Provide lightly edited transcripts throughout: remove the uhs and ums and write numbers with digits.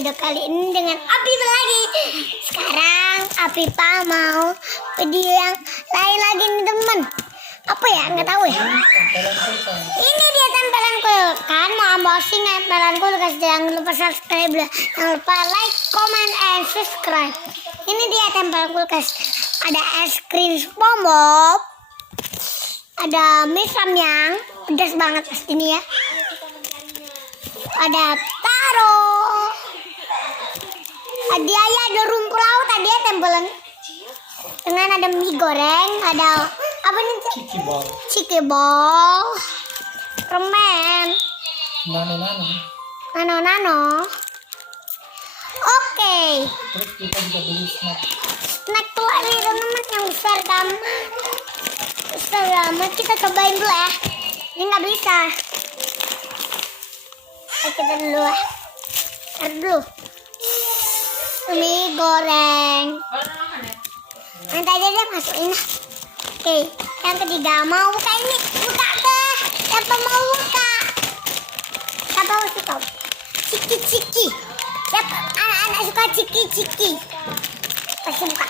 video kali ini dengan Api lagi. Sekarang Api mau video yang lain lagi nih teman. Apa ya? Nggak tahu ya. Ini dia tempelan kulkas. Mau unboxing tempelan kulkas. Jangan lupa subscribe. Jangan lupa like, comment, and subscribe. Ini dia tempelan kulkas. Ada es krim SpongeBob. Ada mie samyang. Pedas banget pastinya ya. Ada taro. Hadiahnya ada rumput laut tadi ya tempelan. Dengan ada mie goreng, ada apa nih? Ciki ball. Permen. Nano. Oke. Terus kita juga beli snack. Snack tua nih teman-teman yang besar banget. Besar banget. Kita cobain dulu ya. Ini nggak bisa. Kita dulu ya. Taruh dulu. Mie goreng. Nanti aja deh masukin. Oke, yang ketiga mau buka ini. Buka deh. Siapa mau buka? Siapa mau suka? Ciki. Siapa anak-anak suka ciki? Pasti buka.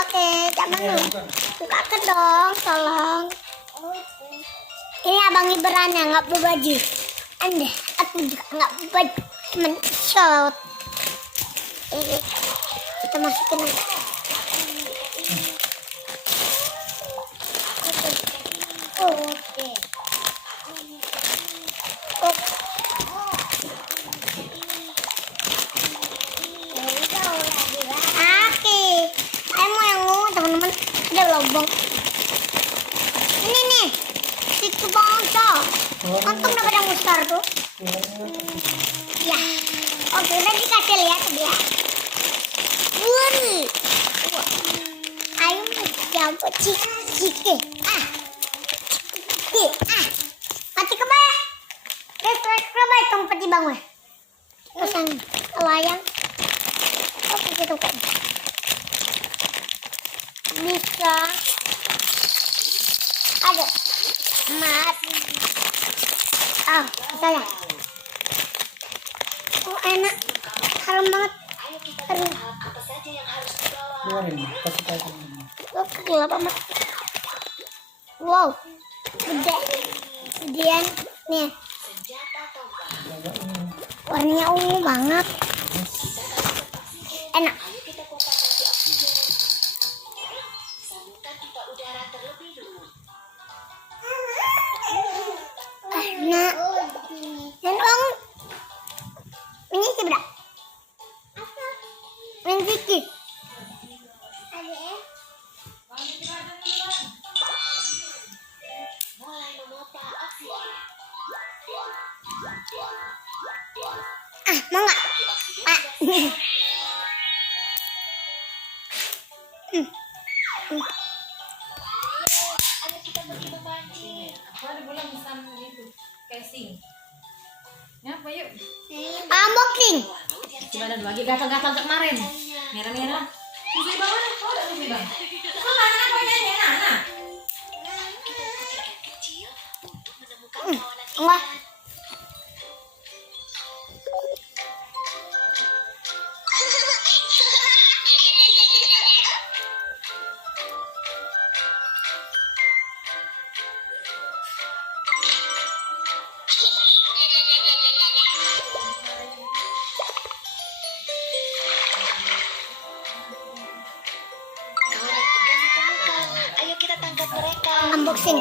Oke, jangan dulu. Buka ke dong, tolong. Ini abang Ibran yang nggak berbaju. Anda, aku juga nggak berbaju. Men-shot. Kita masukin aja. Oke. Saya mau yang ngomong teman-teman. Ada lobong. Ini nih. Situ bangsa. Untung dapat yang besar tuh. Ya. Oke, udah dikasih lihat dia. Ayo jump ciki. Mati ke bawah. Refresh ke bawah tempat di bawah. Pasang layang. Oke, gitu kan. Bisa. Ada. Mat. Salah. Enak. Harum banget. Harum. Gelap amat. Wow, gede. Kemudian nih, warnanya ungu banget. Enak. Enak. Dan ini sih berapa? Ini sedikit. Mau nggak? Unboxing. Gimana lagi gatal-gatal kemarin? Merah-merah. Musibah mana? Oh, ada musibah. Mana kau nyanyi anak? Enggak. Ayo kita tangkap mereka. Unboxing.